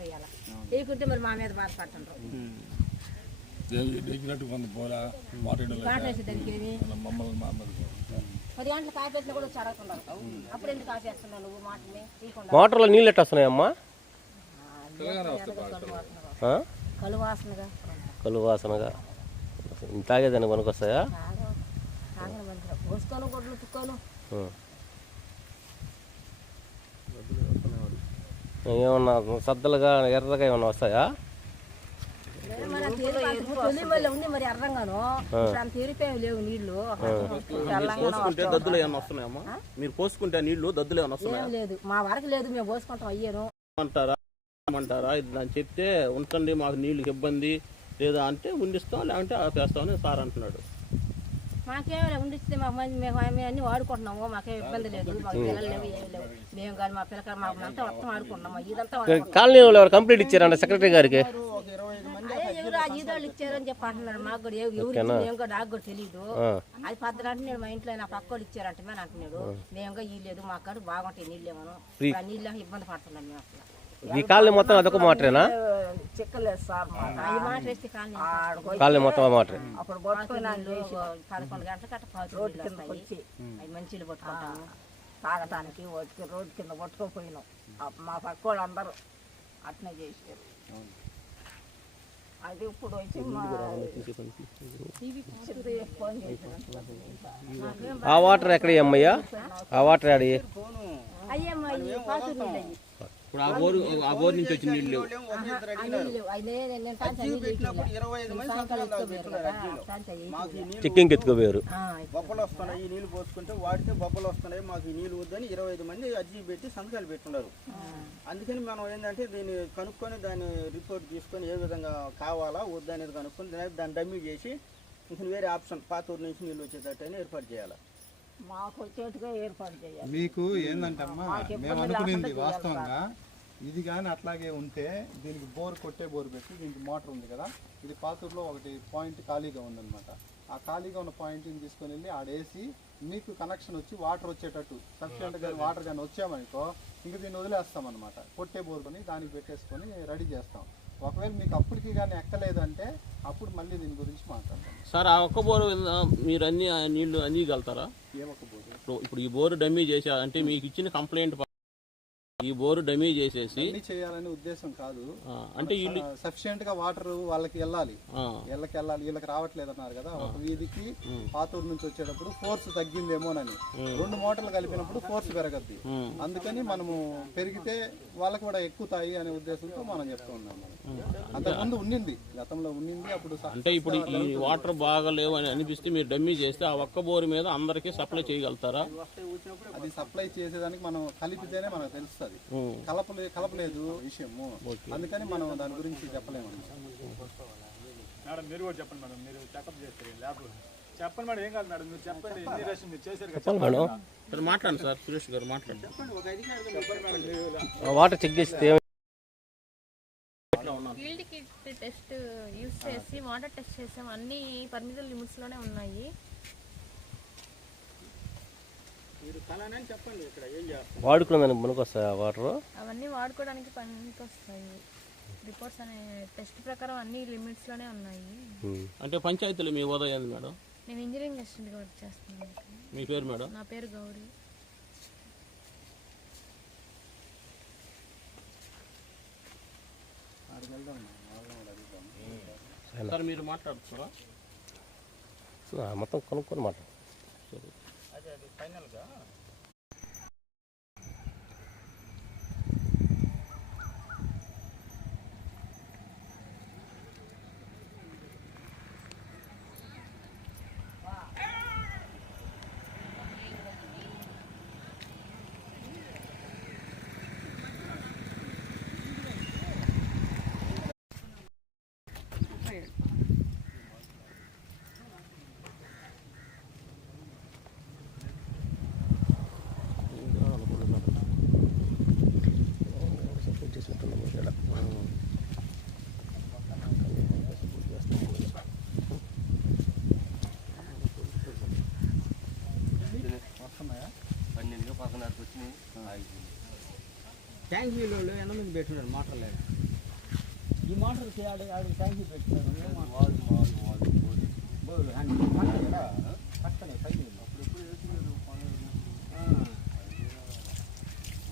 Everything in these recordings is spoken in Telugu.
వేయాలి వేయకుంటే మరి మా మీద ఎక్కినట్టు కొంత పోరా తీయకుండా. మోటార్లో నీళ్ళు ఎట్ట వస్తున్నాయమ్మా ఆ? కలు వాసనగా. పనికొస్తాయా? గొడ్లు తుక్కోను ఏమన్నా సద్దలుగా ఎర్రగా ఏమన్నా వస్తాయా? మరి ఎర్రంగాను అంత లేవు నీళ్ళు. పోసుకుంటే దద్దులు ఏమైనా వస్తున్నాయమ్మా? మీరు పోసుకుంటే ఆ నీళ్ళు దద్దులు ఏమైనా వస్తున్నాయా? లేదు. మా వరకు లేదు మేము పోసుకుంటాం అయ్యాను. అంటారా అంటారా ఇది దాన్ని చెప్తే ఉంచండి మాకు నీళ్ళకి ఇబ్బంది లేదా అంటే ఉండిస్తాం లేదంటే ఆపేస్తామని సార్ అంటున్నాడు. మాకేమైనా ఉండిస్తే మాకు మంచి మేము మేము అన్ని వాడుకుంటున్నాము. మాకేం ఇబ్బంది లేదు. మాకు పిల్లలు లేవు ఏమి లేవు. మేము కానీ మా పిల్లకాయలు మాకు అంతా మొత్తం వాడుకుంటున్నాము ఇదంతా కాలనీ వాళ్ళు ఎవరు కంప్లీట్ ఇచ్చారంట సెక్రటరీ గారికి? అదే ఎవరు? ఆ ఈదోళ్ళు ఇచ్చారని చెప్పి అంటున్నారు. మాకు కూడా ఎవ- ఎవరు ఇచ్చింది మేము కూడా నాకు కూడా తెలియదు. అది పద్దరు అంటున్నాడు మా ఇంట్లో నా పక్క వాళ్ళు ఇచ్చారంటే అంటున్నాడు. మేము కూడా ఈ లేదు మా కాడ బాగుంటాయి నీళ్ళు ఏమో. నీళ్ళు ఇబ్బంది పడుతున్నాం మేము అసలు. ఈ కాలనీ మొత్తం అదొక మోటరేనా? చిక్కలేదు సార్ కాలనీ మొత్తం ఆ మోటరే. అప్పుడు పదకొండు గంటలకు రోడ్డు వచ్చి. మంచిలు పట్టుకుంటాము. తాగటానికి వచ్చి రోడ్డు కింద పట్టుకోపోయినాం మా పక్క వాళ్ళందరూ అట్నే చేసారు అది ఇప్పుడు వచ్చి ఆ వాటర్ ఎక్కడ అమ్మయ్యా? ఆ వాటర్ ఆడి అయ్యమ్మ ఇప్పుడు ఆ బోరు ఆ బోర్ నుంచి వచ్చిన నీళ్ళు లేవు. చిక్కింగ్ ఎత్తుకుపోయారు. బొబ్బలు వస్తున్నాయి ఈ నీళ్ళు పోసుకుంటే వాడితే బొబ్బలు వస్తున్నాయి మాకు ఈ నీళ్ళు వద్దని ఇరవై ఐదు మంది అర్జీ పెట్టి సంతకాలు పెట్టున్నారు. అందుకని మనం ఏంటంటే దీన్ని కనుక్కొని దాన్ని రిపోర్ట్ తీసుకొని ఏ విధంగా కావాలా వద్దా అనేది కనుక్కొని దాన్ని- దాన్ని డమ్మీ చేసి ఇంక వేరే ఆప్షన్ పాతూరు నుంచి నీళ్ళు వచ్చేటట్టు అని ఏర్పాటు చేయాలి. మాకు వచ్చేట్టుగా ఏర్పాటు చేయాలి. మీకు ఏంటంటమ్మా మేము అనుకునింది వాస్తవంగా ఇది కానీ అట్లాగే ఉంటే దీనికి బోర్ కొట్టే బోర్ పెట్టి దీనికి మోటార్ ఉంది కదా ఇది పాతూరులో ఒకటి పాయింట్ ఖాళీగా ఉందన్నమాట. ఆ ఖాళీగా ఉన్న పాయింట్ని తీసుకొని వెళ్ళి ఆడేసి మీకు కనెక్షన్ వచ్చి వాటర్ వచ్చేటట్టు. సఫిషియెంట్గా వాటర్ కానీ వచ్చామనుకో ఇంక దీన్ని వదిలేస్తాం కొట్టే బోర్ కొని దానికి పెట్టేసుకొని రెడీ చేస్తాం. ఒకవేళ మీకు అప్పటికి కానీ ఎక్కలేదంటే అప్పుడు మళ్ళీ దీని గురించి మాట్లాడతాం సార్ ఆ ఒక్క బోరు మీరు అన్ని నీళ్ళు అందిగలుగుతారా ఏమొకపోతే ఇప్పుడు ఇప్పుడు ఈ బోరు డమ్మీ చేసా అంటే మీకు ఇచ్చిన కంప్లైంట్ ఈ బోరు డమ్మీ చేసేసి చేయాలనే ఉద్దేశం కాదు. అంటే వీళ్ళు సఫిషియెంట్గా వాటర్ వాళ్ళకి వెళ్ళాలి. వీళ్ళకి వెళ్ళాలి వీళ్ళకి రావట్లేదు అన్నారు కదా. ఒక వీధికి పాతూరు నుంచి వచ్చేటప్పుడు ఫోర్స్ తగ్గిందేమోనని. రెండు మోటార్లు కలిపినప్పుడు ఫోర్స్ పెరగద్ది. అందుకని మనము పెరిగితే వాళ్ళకి కూడా ఎక్కుతాయి అనే ఉద్దేశంతో మనం చెప్తూ ఉన్నాం అంతకుముందు ఉండింది. గతంలో ఉండింది. అప్పుడు అంటే ఇప్పుడు ఈ వాటర్ బాగాలేవు అని అనిపిస్తే మీరు డమ్మీ చేస్తే ఆ ఒక్క బోరు మీద అందరికీ సప్లై చేయగలుగుతారా? అది సప్లై చేసేదానికి మనం కలిపితేనే మనకు తెలుస్తుంది. ఉమ్. కలపలే కలపలేదు విషయము. అందుకని మనం దాని గురించి చెప్పలేము. మేడం మీరు కూడా చెప్పండి మేడం. మీరు చెకప్ చేస్తారు ల్యాబ్ చెప్పండి మేడం ఏం కాదు మేడం. మీరు చెప్పండి ఎన్ని రేషన్ మీరు చేశారు కదా చెప్పండి మేడం. సరే మాట్లాడండి సార్. సురేష్ గారు మాట్లాడండి. వాటర్ చెక్ చేస్తే ఏమి- ఫీల్డ్ కిట్ టెస్ట్ యూస్ చేసి వాటర్ టెస్ట్ చేసాం. అన్ని పరిమితుల లిమిట్స్లోనే ఉన్నాయి. మీరు కళానని చెప్పండి ఇక్కడ ఏం చేస్తారు వాడుకునేదానికి పనికొస్తాయి ఆ వాటర్? అవన్నీ వాడుకోవడానికి పనికి వస్తాయి రిపోర్ట్స్ అనే టెస్ట్ ప్రకారం అన్ని లిమిట్స్లోనే ఉన్నాయి. అంటే పంచాయతీలు మీ హోదా ఏంది మేడం? నేను ఇంజనీరింగ్ అసిస్టెంట్గా వర్క్ చేస్తున్నాను. మీ పేరు మేడం? నా పేరు గౌరీ. సార్ మీరు మాట్లాడుతున్నారా? మొత్తం కొనుక్కొని మాట అదే అది ఫైనల్గా ట్యాంక్ నీళ్ళు ఎంతమంది పెట్టున్నారు? మోటార్ లేదు. ఈ మోటార్కి ఆడ ఆడ ట్యాంకీ హ్యాండ్ పక్కనే పైన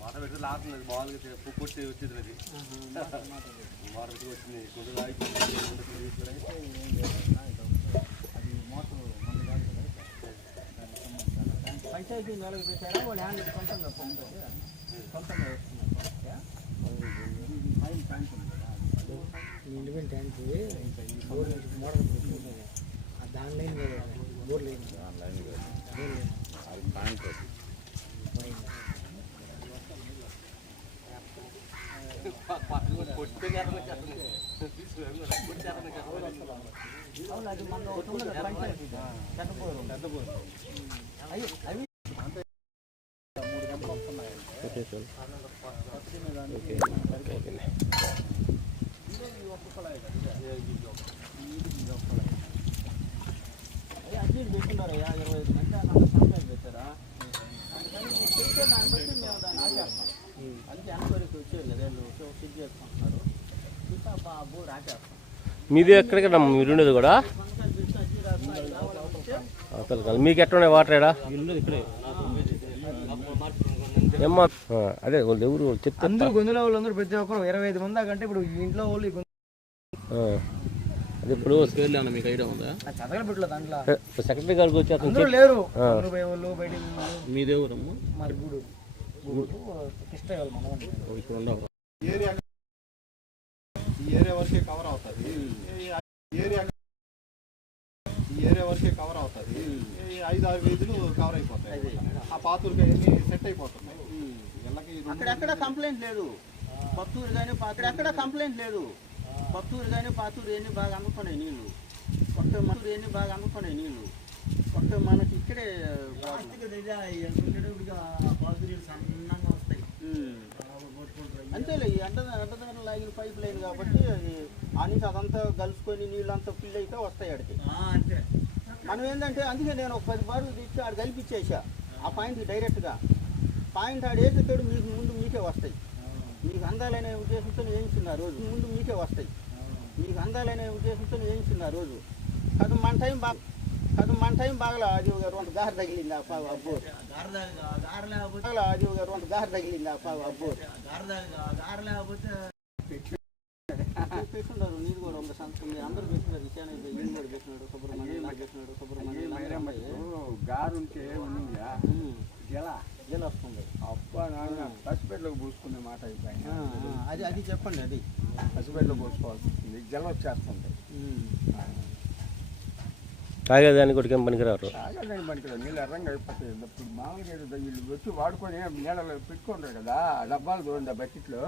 మాట పెడితే లాగుతుంది బాగా కొట్టి వచ్చింది అది. మాట పెట్టి వచ్చింది తీసుకుని అది మోటార్ పంచాయతీ నెలకు పెట్టారా? వాళ్ళు హ్యాండ్ సొంతంగా పొందుతుంది సొంతంగా వేస్తున్నారు ఇది పైన ట్యాంక్ ఉంది కదా ఇండిపెండెంట్ ట్యాంక్ బోర్ మోడల్ దాని లైన్ మోడల్ లైన్ అవును అది మన ఒకటి ఉంది కదా, పంచాయతీ పెద్ద బోరు పెద్ద బోరు అవి అవి మూడు గంటలు వస్తున్నాయంటే okay sir okay okay okay ఇది ఒక్క కుళాయి కదా, ఇది. ఇది ఒక- ఇది ఇది ఒక కుళాయి. అయ్యా, అర్జీలు పెట్టున్నారయ్యా ఇరవై ఐదు మంది అలా సంతకాలు పెట్టారా అందుకని మీరు చెప్తే దాన్ని ఆచేస్తాం అందుకే కదా వీళ్ళు చేసుకుంటున్నారు మీది ఎక్కడికి మీరు ఉండేది కూడా? మీకు ఎట్లా వాటర్ ఏడా? ఏమ్మా? ఆ, అదే వాళ్ళు ఎవరు చెప్తే అందరూ గొంతుల వాళ్ళు అందరూ ప్రతి ఒక్కరు ఇరవై ఐదు మంది దాకంటే ఇప్పుడు ఇంట్లో వాళ్ళు. అదే ఇప్పుడు మీకు ఐడియా ఉందా? దాంట్లో. సెక్రటరీ గారికి వచ్చి లేరు. ఆ. అందరూ పోయే వాళ్ళు బయట మీదే ఊరమ్మా మాది గూడు గూడు కృష్ణ ఏరియా ఈ ఏరియా వరకే కవర్ అవుతుంది ఈ ఏరియా ఈ ఏరియా వరకే కవర్ అవుతుంది ఈ ఐదు ఆరు వీధులు కవర్ అయిపోతాయి ఆ పాతూరుగా అన్ని సెట్ అయిపోతున్నాయి వీళ్ళకి అక్కడెక్కడ కంప్లైంట్ లేదు. పత్తూరు కానీ అక్కడెక్కడ కంప్లైంట్ లేదు. పత్తూరు కానీ పాతూరు ఎన్ని బాగా అందుకున్నాయి నీళ్ళు కొత్త మత్తూరు ఎన్ని బాగా అందుకున్నాయి నీళ్ళు కొత్త మనకి ఇక్కడే అంతేలే ఈ అడ్డదారి లాగిన పైప్ లైన్ కాబట్టి అది ఆ నుంచి అదంతా కలుసుకొని నీళ్ళు అంతా ఫిల్ అయితే వస్తాయి ఆడికి. మనం ఏంటంటే అందుకే నేను ఒక పది బార్లు తెచ్చి ఆడ కలిపిచ్చేసా. ఆ పాయింట్ డైరెక్ట్గా. పాయింట్ ఆడ వేసేటాడు మీకు ముందు మీకే వస్తాయి. మీకు అందాలనే ఉద్దేశంతో వేయించింది రోజు. ముందు మీకే వస్తాయి. మీకు అందాలనే ఉద్దేశంతో వేయించింది రోజు. అది మన టైం బాగా అది మన టైం బాగలా అది రెండు గారి తగిలింది ఆ పావు అబ్బో. అది ఒక రెండు గారి తగిలింది ఆ పావు అబ్బో. పెట్టున్నారు నీరు కూడా ఒక మీరు అందరూ పెట్టినారు ఇచ్చాను ఈయన కూడా పెట్టినాడు సుబ్రహ్మణ్యం నాకు పెట్టినాడు సుబ్రహ్మణ్యం గారు ఉంటే ఉన్నిందా ఎలా జల. వస్తుంది. అబ్బా నాన్న పసిపెట్టలోకి పూసుకునే మాట అయిపోయింది అది అది చెప్పండి అది. పసిపెట్టలో పోసుకోవాల్సి వస్తుంది. జల వచ్చేస్తుంది. తాగేదానికి కూడా ఏం పనికిరారు? తాగడానికి నీళ్ళు ఎర్రంగా అయిపోతాయి. ఇప్పుడు మామూలుగా ఏదో వీళ్ళు వచ్చి వాడుకొని నీళ్ళలో పెట్టుకుంటారు కదా డబ్బాలు చూడండి బకెట్లో.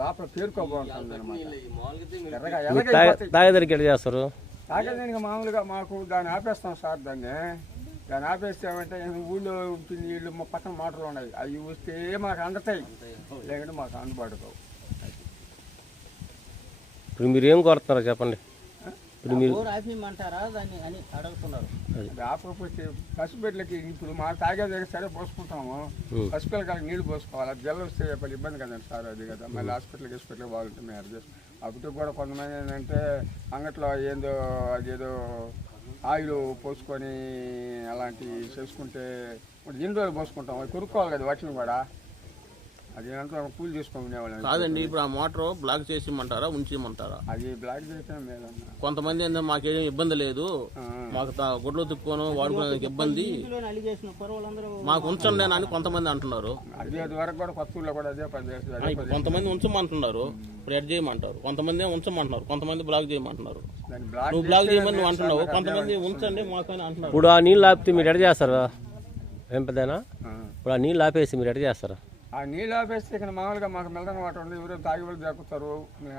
లోపల పేరుకోబోతుంది అనమాట తాగేదానికి ఎట్లా చేస్తారు? తాగేదానికి మామూలుగా మాకు దాన్ని ఆపేస్తాం సార్ దాన్ని. దాన్ని ఆపేస్తామంటే ఊళ్ళో ఉంటుంది నీళ్ళు మా పక్కన మోటార్లు ఉన్నాయి. అవి వస్తే మాకు అందుతాయి. లేకుంటే మాకు అందుబాటుకోవు ఇప్పుడు మీరు ఏం కోరుతున్నారో చెప్పండి? ఇప్పుడు మీరు బోర్ ఆపేయమంటారా దాన్ని అని అడుగుతున్నారు. పసిబిడ్డలకి ఇప్పుడు మా తాగేదానికి సరే పోసుకుంటాము. ఉం. పసిపిల్లకాయలకు నీళ్ళు పోసుకోవాలి. అది జల్లు వస్తే పలు ఇబ్బంది కదండి సార్ అది కదా. మళ్ళీ హాస్పిటల్కి హాస్పిటల్కి బాగుంటుంది మేము అడ్జస్ట్ అప్పటికి కూడా కొంతమంది ఏంటంటే అంగట్లో ఏందో అదేదో ఆయిల్ పోసుకొని అలాంటివి చేసుకుంటే ఇప్పుడు ఎన్ని రోజులు పోసుకుంటాం కొనుక్కోవాలి కదా వాటిని కూడా. అది కూలి కాదండి ఇప్పుడు ఆ మోటార్ బ్లాక్ చేసి ఇమ్మంటారా ఉంచి ఇమ్మంటారా అది బ్లాక్ మేలన్నా. కొంతమంది ఏంటంటే మాకేం ఇబ్బంది లేదు. మాకు గుడ్లు తిప్పుకోను వాడుకోవడానికి ఇబ్బంది. మాకు ఉంచండి అని కొంతమంది అంటున్నారు. అది అది వరకు కూడా కొత్త ఊళ్ళో కూడా అదే పని చేస్తుంది ఆ, అదే ఇప్పుడు పని కొంతమంది ఉంచమంటున్నారు. ఇప్పుడు ఎడ్ చేయమంటారు. కొంతమంది ఉంచమంటున్నారు. కొంతమంది బ్లాక్ చేయమంటున్నారు. నువ్వు బ్లాక్ చేయమని నువ్వు అంటున్నావు. కొంతమంది ఉంచండి మాకని అంటున్నారు. ఇప్పుడు ఆ నీళ్ళు ఆపితే మీరు ఎడ చేస్తారా ఏం పెద్దనా ఆ. ఇప్పుడు ఆ నీళ్ళు ఆపేసి మీరు ఎడ చేస్తారా? ఆ నీళ్ళు ఆపేస్తే ఇక్కడ మామూలుగా మాకు మెల్లన వాటర్ ఉంది ఎవరో తాగి వాళ్ళు దక్కుతారు మేము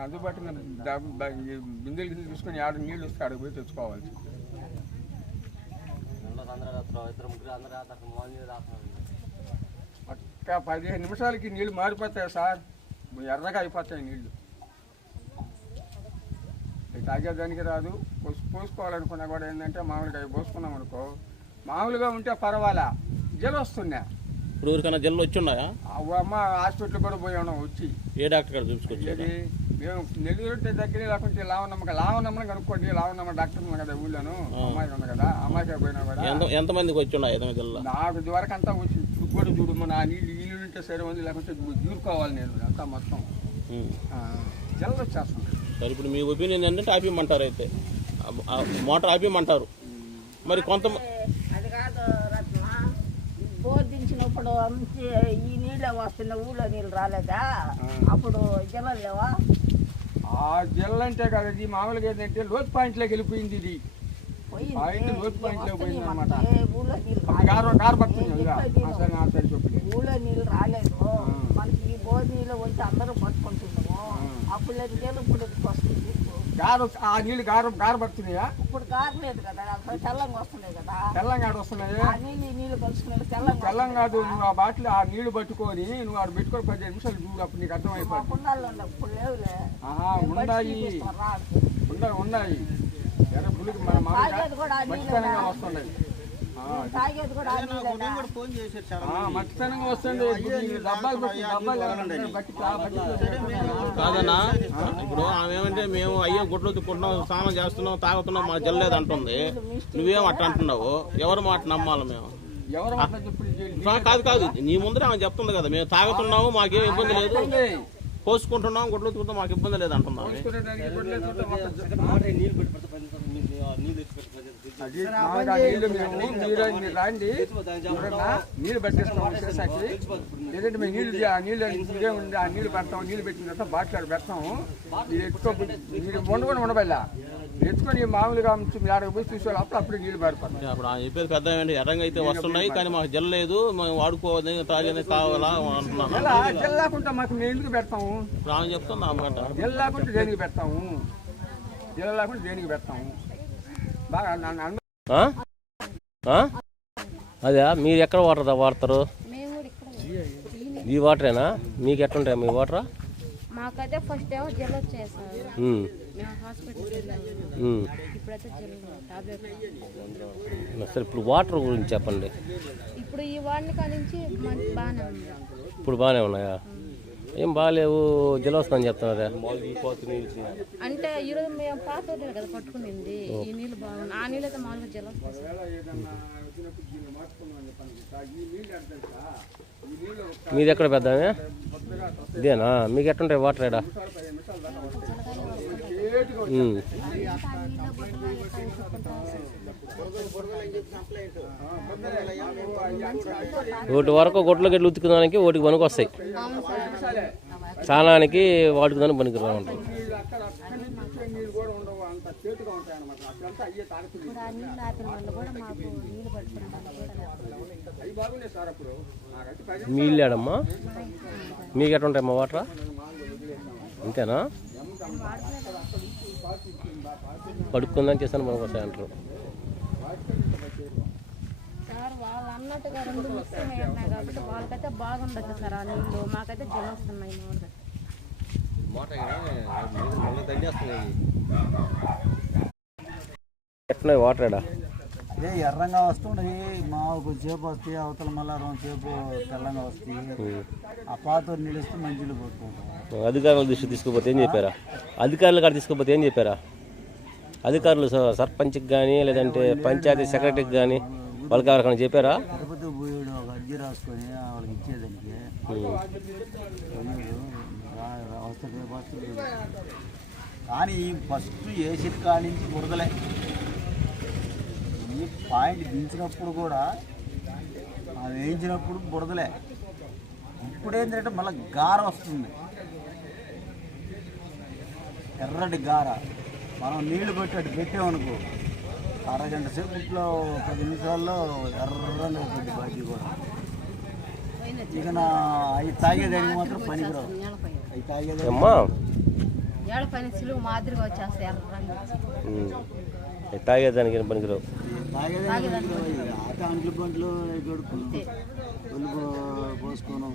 ఈ బిందెలు గిన్నెలు తీసుకొని ఆడ నీళ్ళు ఇస్తే ఆడికి పోయి తెచ్చుకోవాలి ఒక్క పదిహేను నిమిషాలకి నీళ్ళు మారిపోతాయి సార్. ఎర్రగా అయిపోతాయి నీళ్ళు. తాగేదానికి రాదు. పోసు పోసుకోవాలనుకున్నా కూడా ఏంటంటే మామూలుగా అవి పోసుకున్నాం అనుకో మామూలుగా ఉంటే పర్వాలా? జల వస్తున్నా ఇప్పుడు ఎవరికైనా జల్లు వచ్చి ఉన్నాయా? అమ్మ హాస్పిటల్ కూడా పోయి ఉన్నాం వచ్చి. ఏ డాక్టర్ గారు చూపించుకొచ్చారు ఏది? మేము నెల్లూరు దగ్గర లేకుంటే లావనమ్మ లావనమ్మని కనుక్కోండి లావనమ్మ డాక్టర్ ఉంది కదా ఊళ్ళోను అమ్మాయి ఉంది కదా అమ్మాయికి పోయినా కూడా. ఎంతమందికి వచ్చి ఉన్నాయి ఐదు జిల్లా? నాకు ఇదివరకు అంతా వచ్చి కూడా చూడు మన నీళ్ళు నీళ్ళు ఉంటే సరే ఉంది లేకుంటే దూరుకోవాలి నేను అంతా మొత్తం. జల్లు వచ్చేస్తుంది. సరే ఇప్పుడు మీ ఒపీనియన్ ఏంటంటే ఆపిమంటారు అయితే. మోటార్ ఆపిమంటారు మరి కొంత అది కాదు రత్న ఈ బోర్ దించినప్పుడు అంతే ఈ నీళ్ళే వస్తున్న ఊళ్ళో నీళ్ళు రాలేదా? అప్పుడు జలం లేవా? ఆ జల్ అంటే కదా ఇది మామూలుగా ఏంటంటే లోతు పాయింట్లోకి వెళ్ళిపోయింది ఇది. పాయింట్ లోతు పాయింట్లో పోయింది అనమాట ఏ ఊళ్ళో నీళ్ళు రాలేదు. పడుతుంది నేను సరే ఊళ్ళో నీళ్ళు మనకి ఈ బోర్ నీళ్ళు వచ్చి అందరూ పట్టుకుంటున్నాము. అప్పుడు లేదు నీళ్ళు ఇప్పుడు వస్తుంది? గారు ఆ నీళ్ళు గారు గారు పడుతున్నాయా? ఇప్పుడు కారలేదు కదా అసలు తెల్లంగా వస్తున్నాయి కదా. తెల్లంగాడ వస్తున్నాయి? నీళ్ళు నీళ్ళు కలుసుకుని తెల్లంగా తెల్లం కాదు నువ్వు ఆ బాటిల్ ఆ నీళ్ళు పట్టుకొని నువ్వు ఆడ పెట్టుకొని పదిహేను నిమిషాలు చూడు అప్పుడు నీకు అర్థమైపోతుంది కుండాల్లో ఇప్పుడు లేవులే. ఉన్నాయి? ఉన్నాయి ఉన్నాయి. ఎర్ర పులికి మన నీళ్ళేనా? వస్తున్నాయి. మట్టితనంగా వస్తుంది. కాదన్నా ఇప్పుడు ఆమె ఏమంటే మేము అయ్యో గుడ్లు తిప్పుకుంటున్నాం స్నానం చేస్తున్నాం తాగుతున్నాం మాకు జల్లేదు అంటుంది నువ్వేం అట్ట అంటున్నావు? ఎవరు మాట నమ్మాలి మేము? కాదు కాదు. నీ ముందరే ఆమె చెప్తుంది కదా మేము తాగుతున్నాము మాకేం ఇబ్బంది లేదు. పోసుకుంటున్నాం గుడ్లు తిప్పుతాం మాకు ఇబ్బంది లేదు అంటున్నాం. నీళ్ళు పట్టేస్తాం వచ్చేసరికి లేదంటే మేము నీళ్ళు ఆ నీళ్ళు ఇదే ఉంది ఆ నీళ్ళు పెడతాం నీళ్ళు పెట్టిన తర్వాత బాటిల్ ఆడ పెడతాము మీరు వండుకొని ఉండబల్లా ఎత్తుకొని మామూలుగా ఆడకు పోయి చూసేవాళ్ళు అప్పుడు అప్పుడు నీళ్ళు పెడతాం అప్పుడు చెప్పేది పెద్ద ఎర్రంగా అయితే వస్తున్నాయి కానీ మాకు జల్లేదు మేము వాడుకోవద్దు తాగేది కావాలా అంటున్నాను. ఎలా జల్లాకుంటా మాకు మేము ఎందుకు పెడతాము? ఇప్పుడు ఆమె చెప్తుంది అమ్మగంట జల్లాకుంటే దేనికి పెడతాము? జల్లాకుంటే దేనికి పెడతాము? బాగా? అదే మీరు ఎక్కడ వాటర్ వాడతారు? మేము కూడా ఇక్కడ ఈ వాటరేనా? మీకు ఎట్లుంటాయి మీ వాటరా? మాకైతే ఫస్ట్ ఏమో జల్ వచ్చాయి సార్ ఇప్పుడు వాటర్ గురించి చెప్పండి. ఇప్పుడు ఈ ఉంది. ఇప్పుడు బాగానే ఉన్నాయా? ఏం బాగాలేవు జలవస్తుందని చెప్తున్నారా అంటే ఈరోజు మేము పాత వదిలే కదా పట్టుకునింది. ఈ నీళ్ళు బాగుంది ఆ నీళ్ళు అయితే మామూలుగా జల్ వస్తుంది సార్. మీది ఎక్కడ పెద్ద ఇదేనా? మీకు ఎట్లుంటాయి వాటర్ ఉమ్. ఒకటి వరకు గొడ్ల గడ్డలు ఉతుకుదానికి ఒకటికి పనికి వస్తాయి స్నానానికి పనికి బాగున్నాయి సార్ అప్పుడు నాకైతే పది మీ ఇల్లు ఏడమ్మా మీకు ఎట్లుంటాయి మా వాటరా అంతేనా పడుకుందని చేస్తాను మనకు వస్తాయి అంటారు. సార్ వాళ్ళు అన్నట్టుగా రెండు మిక్స్ ఉన్నాయి కాబట్టి వాళ్ళకైతే బాగుండదు సార్ ఆ నీళ్ళు. మాకైతే జలం వస్తున్నాయి ఎట్లున్నాయి వాటర్ ఏడా ఇదే ఎర్రంగా వస్తుండయి మా కొద్దిసేపు వస్తాయి అవతల మళ్ళా రెండు సేపు తెల్లంగా వస్తాయి ఆ పాత నిలుస్తూ మంచిలు పోతుంటాం అధికారుల దృష్టి తీసుకుపోతే ఏం చెప్పారా? అధికారుల కాడ తీసుకుపోతే ఏం చెప్పారా? అధికారులు సర్పంచ్కి కానీ లేదంటే పంచాయతీ సెక్రటరీకి కానీ వాళ్ళకి ఎవరికైనా చెప్పారా? తిరుపతి పోయాడు ఒక అర్జీ రాసుకొని వాళ్ళకి ఇచ్చేదానికి. వస్తాడు వస్తాడు. కానీ ఫస్ట్ వేసిన కాడి నుంచి బురదలే. ఈ పాయింట్ దించినప్పుడు కూడా ఆ వేయించినప్పుడు బురదలే. ఇప్పుడు ఏంటంటే మళ్ళీ గార వస్తుంది. ఎర్రటి గార. మనం నీళ్ళు పెట్టి అటు పెట్టామనుకో అరగంట సేపు ఇట్లో పది నిమిషాల్లో ఎర్రగా అయిపోయింది బాకీ కూడా. ఇక నా అవి తాగేదానికి మాత్రం పనికిరావు అవి తాగేదానికి అమ్మా ఏళ్ళ పైన సిలువు మాదిరిగా వచ్చేస్తాయి ఎర్రంగా. తాగేదానికి పనికిరావు అంట్లు బంట్లు పెడుకుని ఒళ్ళు పో- పోసుకోను.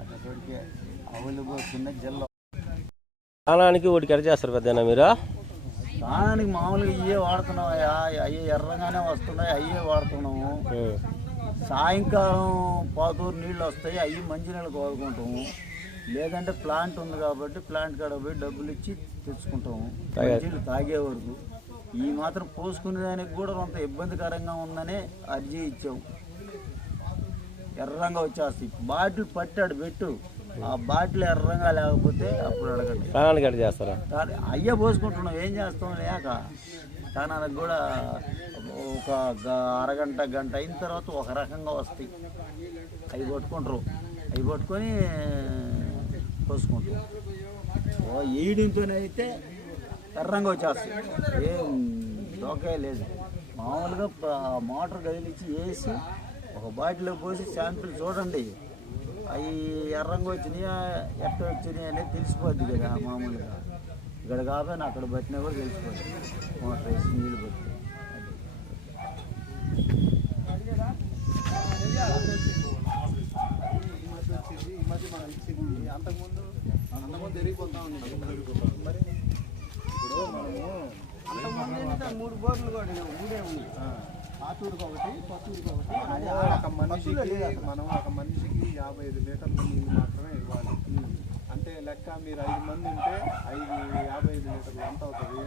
అట్లా పెడితే ఆ ఒళ్ళు పోసుకున్న జల్లం. స్నానానికి ఒకటికి ఎడ చేస్తారు పెద్దనా మీరు? స్నానానికి మామూలుగా ఇవే వాడుతున్నాం అయ్యే ఎర్రగానే వస్తున్నాయి అయ్యే వాడుతున్నాము. సాయంకాలం పాతూరు నీళ్ళు వస్తాయి అవి మంచి నీళ్ళు కోరుకుంటాము. లేదంటే ప్లాంట్ ఉంది కాబట్టి ప్లాంట్ కాడ పోయి డబ్బులు ఇచ్చి తెచ్చుకుంటాము మంచినీళ్ళు తాగే వరకు. ఈ మాత్రం పోసుకునే దానికి కూడా కొంత ఇబ్బందికరంగా ఉందనే అర్జీ ఇచ్చాము ఎర్రంగా వచ్చేస్తాయి. బాటిల్ పట్టాడు పెట్టు. ఆ బాటిల్ ఎర్రంగా లేకపోతే అప్పుడు అడగండి. అట్ట చేస్తారా? అయ్యే పోసుకుంటున్నాం ఏం చేస్తాం లేక? స్థానానికి కూడా ఒక అరగంట గంట అయిన తర్వాత ఒక రకంగా వస్తాయి. అవి పట్టుకుంటారు. అవి పట్టుకొని పోసుకుంటారు. అయితే ఎర్రంగా వచ్చేస్తుంది. ఏం దోకాయ లేదు. మామూలుగా మోటార్ కదిలించి వేసి ఒక బాటిల్లో పోసి శాంపిల్ చూడండి. అవి ఎర్రంగా వచ్చినాయా ఎట్ట వచ్చినాయి అనేది తెలిసిపోద్ది కదా మామూలుగా. ఇక్కడ కాకపోయినా అక్కడ పట్టినా కూడా తెలిసిపోద్ది. మోటార్ వేసి నీళ్ళు పట్టి అంతకుముందు అంతకుముందు ఎరిగిపోతా ఉంది. అంతకుముందు ఏంటంటే మూడు బోర్లు కూడా ఊరే ఉంది ఆతూరుకి ఒకటి పత్తూరుకి ఒకటి ఒక మనిషికి మనం ఒక మనిషికి యాభై ఐదు లీటర్ల నీళ్ళు మాత్రమే ఇవ్వాలి అంటే లెక్క మీరు ఐదు మంది ఉంటే ఐదు యాభై ఐదు లీటర్లు ఎంత అవుతుంది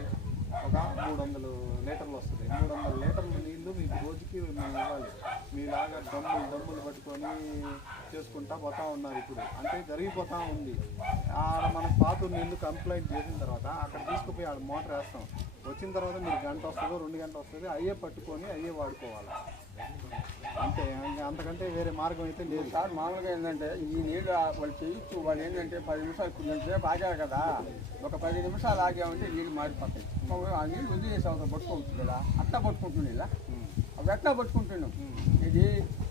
ఒక మూడు వందలు లీటర్లు వస్తుంది మూడు వందల లీటర్లు ముందు మీ రోజుకి మేము ఇవ్వాలి. మీలాగా డమ్ములు డమ్ములు పట్టుకొని చేసుకుంటా పోతా ఉన్నారు ఇప్పుడు. అంటే జరిగిపోతా ఉంది. ఆడ మనం పాత నీళ్ళు కంప్లైంట్ చేసిన తర్వాత అక్కడ తీసుకుపోయి ఆడ మోటార్ వేస్తాం. వచ్చిన తర్వాత మీరు గంట వస్తుందో రెండు గంట వస్తుంది అయ్యే పట్టుకొని అయ్యే వాడుకోవాలి. అంతే. ఇంకా అంతకంటే వేరే మార్గం అయితే లేదు. సార్ మామూలుగా ఏంటంటే ఈ నీళ్ళు వాళ్ళు చేయొచ్చు. వాళ్ళు ఏంటంటే పది నిమిషాలు కొంచెంసేపు ఆగారు కదా. ఒక పది నిమిషాలు ఆగామంటే నీళ్ళు మారిపోతాయి. ఆ నీళ్ళు వదిలేసి అవతల పట్టుకోవచ్చు కదా అట్టా పట్టుకుంటుంది ఇలా. అవి ఎట్లా పట్టుకుంటున్నాం ఇది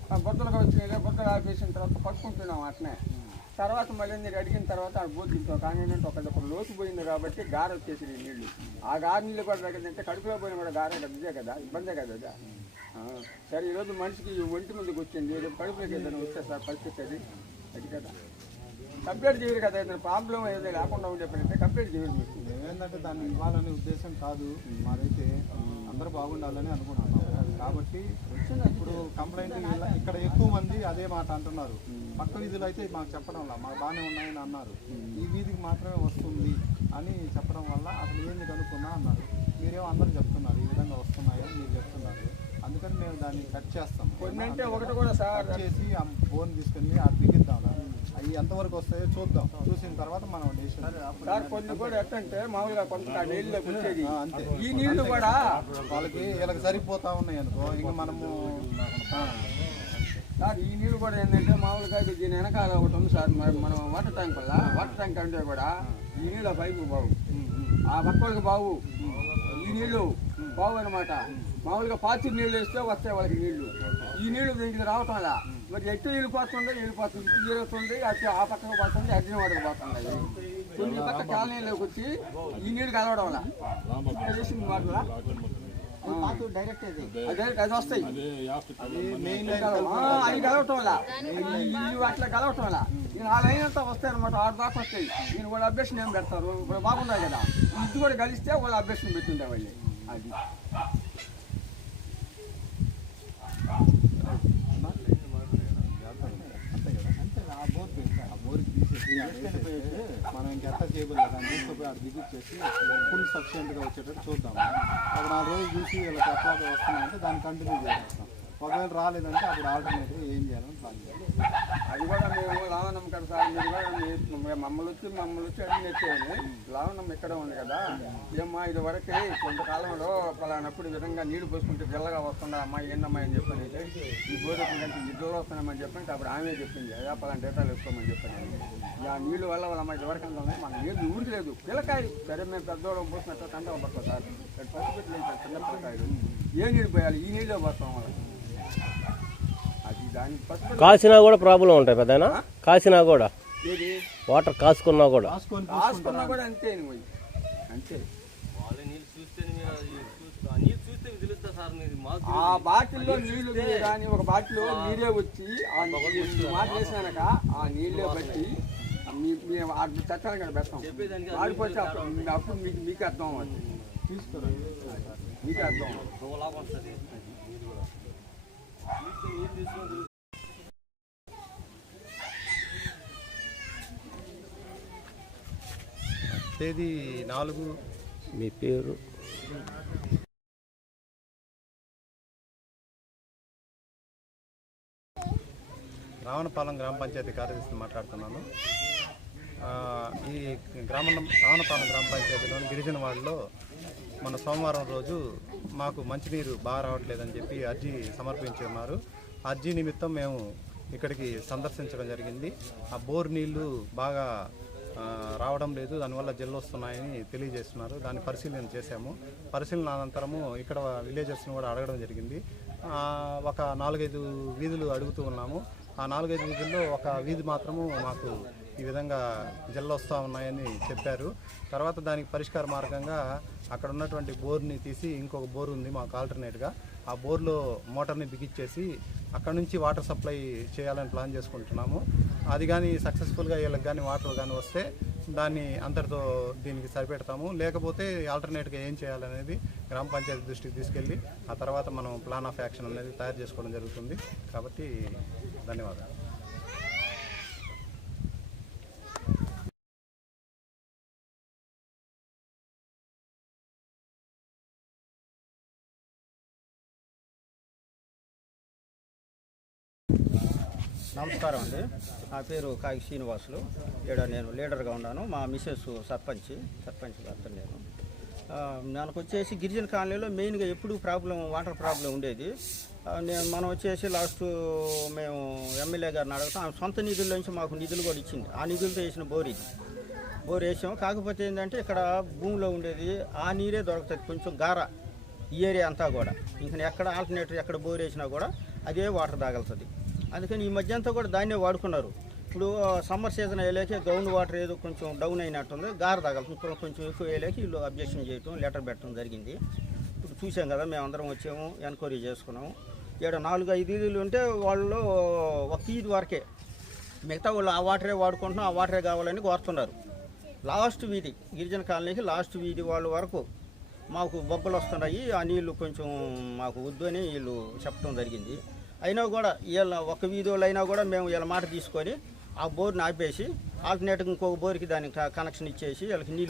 ఆ బుద్ధలుగా వచ్చినాయి బుద్ధలు ఆపేసిన తర్వాత పట్టుకుంటున్నాం అట్నే. తర్వాత మళ్ళీ మీరు అడిగిన తర్వాత ఆ బోధింతో కానీ ఏంటంటే ఒక ఒక లోతు పోయింది కాబట్టి గార వచ్చేసింది నీళ్ళు. ఆ గార నీళ్ళు కూడా తగ్గిందంటే కడుపులో పోయిన కూడా గారే కదా ఇదే కదా ఇబ్బందే కదా సరే ఈరోజు మనిషికి ఒంటి ముందుకు వచ్చింది రేపు కడుపులోకి ఏదైనా వస్తే సార్ పరిస్థితి అది? అది కదా. కంప్లీట్ చేయరు కదా ఏదైనా ప్రాబ్లం ఏదైనా లేకుండా ఉండే మీకు మేమేంటంటే దాన్ని ఇవ్వాలనే ఉద్దేశం కాదు. మాదైతే అందరూ బాగుండాలని అనుకున్నాం కాబట్టి ఇప్పుడు కంప్లైంట్ ఇక్కడ ఎక్కువ మంది అదే మాట అంటున్నారు. పక్క వీధులు అయితే మాకు చెప్పడం వల్ల మాకు బాగానే ఉన్నాయని అన్నారు. ఈ వీధికి మాత్రమే వస్తుంది అని చెప్పడం వల్ల అసలు ఏంది కనుక్కున్నా అన్నారు. మీరేమో అందరూ చెప్తున్నారు ఈ విధంగా వస్తున్నాయని మీరు చెప్తున్నారు. అందుకని మేము దాన్ని కట్ చేస్తాం. కొన్ని అంటే ఒకటి కూడా సార్ కట్ చేసి ఆ ఫోన్ తీసుకెళ్ళి అది బిగిద్దాం అవి ఎంతవరకు వస్తాయో చూద్దాం. చూసిన తర్వాత మనం సార్ కొన్ని కూడా ఎట్టంటే మామూలుగా కొంత వచ్చేది. ఆ, అంతే. ఈ నీళ్ళు కూడా వాళ్ళకి వీళ్ళకి సరిపోతా ఉన్నాయి అనుకో. ఇంక మనము సార్ ఈ నీళ్ళు కూడా ఏంటంటే మామూలుగా ఇది దీని వెనకాల ఒకటి ఉంది సార్. మరి మనం వాటర్ ట్యాంక్ వల్ల వాటర్ ట్యాంక్ అంటే కూడా ఈ నీళ్ళు పైపు బావు. ఆ పక్కలకి బావు. ఈ నీళ్ళు బావు అనమాట మామూలుగా పాచి నీళ్ళు వేస్తే వస్తాయి వాళ్ళకి నీళ్ళు ఈ నీళ్ళు దీనికి రావటం అలా మరి ఎట్టు వెళ్ళిపోతుంది వెళ్ళిపోతుంది. ఇటు తిరుగుతుంది అటు ఆ పక్కకు పోతుంది అర్జున వాడికి పోతుంది. కొన్ని పక్క కాలనీలోకి వచ్చి ఈ నీళ్ళు కలవడం వల్ల. వాటిలో డైరెక్ట్ అదే అది వస్తాయి. అది అది కలవటం వల్ల. ఇల్లు అట్లా కలవటం వల్ల. నేను ఆ లైన్ అంతా వస్తాయి అనమాట ఆరు దాకా వస్తాయి. నేను వాళ్ళ అభ్యర్థం ఏం పెడతారు? ఇప్పుడు కదా. ఇది కూడా కలిస్తే వాళ్ళ అభ్యర్థం పెట్టుండే వాళ్ళు అది అంతే కదా ఆ బోర్ ఆ మనం ఇంకెట్ట చేయబోదు దాన్ని తీసుకుపోయి అక్కడ విజిట్ చేసి ఫుల్ సఫిషియెంట్గా వచ్చేటట్టు చూద్దాం. ఒక ఆ రోజు చూసి వీళ్ళకి ఎట్లా వస్తున్నాయంటే దాన్ని కంటిన్యూ చేసేస్తాం. ఒకవేళ రాలేదంటే అప్పుడు ఆల్టర్నేటివ్ ఏం చేయాలని ప్లాన్ చేయాలి అది కూడా మేము లావణం కదా సార్ మీరు కూడా మీ- మమ్మల్ని వచ్చి మమ్మల్ని వచ్చి అన్ని ఎత్తేయండి లావణం ఇక్కడ ఉంది కదా. ఏమ్మా ఇది వరకే కొంతకాలంలో పలానప్పుడు ఈ విధంగా నీళ్ళు పోసుకుంటే తెల్లగా వస్తుందా అమ్మా ఏందమ్మా అని చెప్పాను అయితే ఈ గోధుమ కంటే నిద్రలో వస్తున్నామని చెప్పండి అప్పుడు ఆమె చెప్పింది అదే పలానా డేటాలు వేసుకోమని చెప్పాను. ఆ నీళ్ళు వల్ల వాళ్ళ అమ్మాయి వరకు అంతా ఉన్నాయి మన నీళ్ళు ఊరికి పిల్లకాయలు. సరే మేము పెద్దవాళ్ళం పోసినట్టు కంటే పడతాం సార్. పసుపు పెట్టలేదు చిన్న పిల్లకాయలు. ఏ నీళ్ళు పోయాలి? ఈ నీళ్ళే పోస్తాం వాళ్ళకి. కాసినా కూడా ప్రాబ్లం ఉంటాయి పెద్దనా కాసినా కూడా? ఏది? వాటర్ కాసుకున్నా కూడా? రాసుకొని రాసుకున్నా కూడా అంతే అంతే. ఆ బాటిల్లో నీళ్ళు కానీ ఒక బాటిల్లో నీరే వచ్చి ఆ నీళ్ళు మాట వేసినాక ఆ నీళ్ళే బట్టి మీ మీ ఆ చట్టాలు కదా పెడతాం. వాడిపోతే అప్పుడు అప్పుడు మీకు మీకు అర్థం అవుతుంది. మీకు అర్థం అవుతుంది లాభం వస్తుంది నీళ్ళు కూడా నీళ్ళు తీసుకొని తేదీ నాలుగు. మీ పేరు? రావణపాలెం గ్రామ పంచాయతీ కార్యదర్శిని మాట్లాడుతున్నాను. ఈ గ్రామం రావణపాలెం గ్రామ పంచాయతీలోని గిరిజన వార్డులో మన సోమవారం రోజు మాకు మంచినీరు బాగా రావట్లేదని చెప్పి అర్జీ సమర్పించి ఉన్నారు. అర్జీ నిమిత్తం మేము ఇక్కడికి సందర్శించడం జరిగింది. ఆ బోర్ నీళ్ళు బాగా రావడం లేదు. దానివల్ల జల్లు వస్తున్నాయని తెలియజేస్తున్నారు. దాన్ని పరిశీలన చేశాము. పరిశీలన అనంతరము ఇక్కడ విలేజర్స్ని కూడా అడగడం జరిగింది. ఒక నాలుగైదు వీధులు అడుగుతూ ఉన్నాము. ఆ నాలుగైదు వీధుల్లో ఒక వీధి మాత్రము మాకు ఈ విధంగా జల్లు వస్తూ ఉన్నాయని చెప్పారు. తర్వాత దానికి పరిష్కార మార్గంగా అక్కడ ఉన్నటువంటి బోర్ని తీసి ఇంకొక బోర్ ఉంది మాకు ఆల్టర్నేట్గా. ఆ బోర్లో మోటార్ని బిగిచ్చేసి అక్కడ నుంచి వాటర్ సప్లై చేయాలని ప్లాన్ చేసుకుంటున్నాము. అది కానీ సక్సెస్ఫుల్గా వీళ్ళకి కానీ వాటర్ కానీ వస్తే దాన్ని అంతటితో దీనికి సరిపెడతాము. లేకపోతే ఆల్టర్నేట్గా ఏం చేయాలనేది గ్రామ పంచాయతీ దృష్టికి తీసుకెళ్ళి ఆ తర్వాత మనం ప్లాన్ ఆఫ్ యాక్షన్ అనేది తయారు చేసుకోవడం జరుగుతుంది. కాబట్టి ధన్యవాదాలు. నమస్కారం అండి. నా పేరు కాగి శ్రీనివాసులు. ఇక్కడ నేను లీడర్గా ఉన్నాను. మా మిసెస్ సర్పంచ్ సర్పంచ్ భర్త నేను. ఆ, మనకు వచ్చేసి గిరిజన కాలనీలో మెయిన్గా ఎప్పుడు ప్రాబ్లం వాటర్ ప్రాబ్లం ఉండేది. నేను మనం వచ్చేసి లాస్ట్ మేము ఎమ్మెల్యే గారిని అడగటం ఆమె సొంత నిధుల నుంచి మాకు నిధులు కూడా ఇచ్చింది. ఆ నిధులతో వేసిన బోర్ ఇది. బోర్ వేసాం. కాకపోతే ఏంటంటే ఇక్కడ భూమిలో ఉండేది. ఆ నీరే దొరుకుతుంది కొంచెం గార ఈ ఏరియా అంతా కూడా. ఇంకా ఎక్కడ ఆల్టర్నేటర్ ఎక్కడ బోర్ వేసినా కూడా అదే వాటర్ తాగలుతుంది అందుకని ఈ మధ్య అంతా కూడా దాన్నే వాడుకున్నారు. ఇప్పుడు సమ్మర్ సీజన్ అయ్యేలేకే గ్రౌండ్ వాటర్ ఏదో కొంచెం డౌన్ అయినట్టుంది. గార తాగలుతుంది కొంచెం ఎక్కువ అయ్యేలేకి వీళ్ళు అబ్జెక్షన్ చేయటం లెటర్ పెట్టడం జరిగింది. ఇప్పుడు చూసాం కదా మేము అందరం వచ్చాము ఎంక్వైరీ చేసుకున్నాము. ఏడు నాలుగు ఐదు ఇల్లులు ఉంటే వాళ్ళు ఒక ఈది వరకే. మిగతా వాళ్ళు ఆ వాటరే వాడుకుంటున్నాం ఆ వాటరే కావాలని కోరుతున్నారు. లాస్ట్ వీధి గిరిజన కాలనీకి లాస్ట్ వీధి వాళ్ళ వరకు మాకు బొబ్బలు వస్తున్నాయి. ఆ నీళ్ళు కొంచెం మాకు వద్దు అని వీళ్ళు చెప్పడం జరిగింది. అయినా కూడా వీళ్ళ ఒక వీధి అయినా కూడా మేము వీళ్ళ మాట తీసుకొని ఆ బోర్ని ఆపేసి ఆల్టర్నేట్గా ఇంకొక బోర్కి దానికి కనెక్షన్ ఇచ్చేసి వీళ్ళకి నీళ్ళు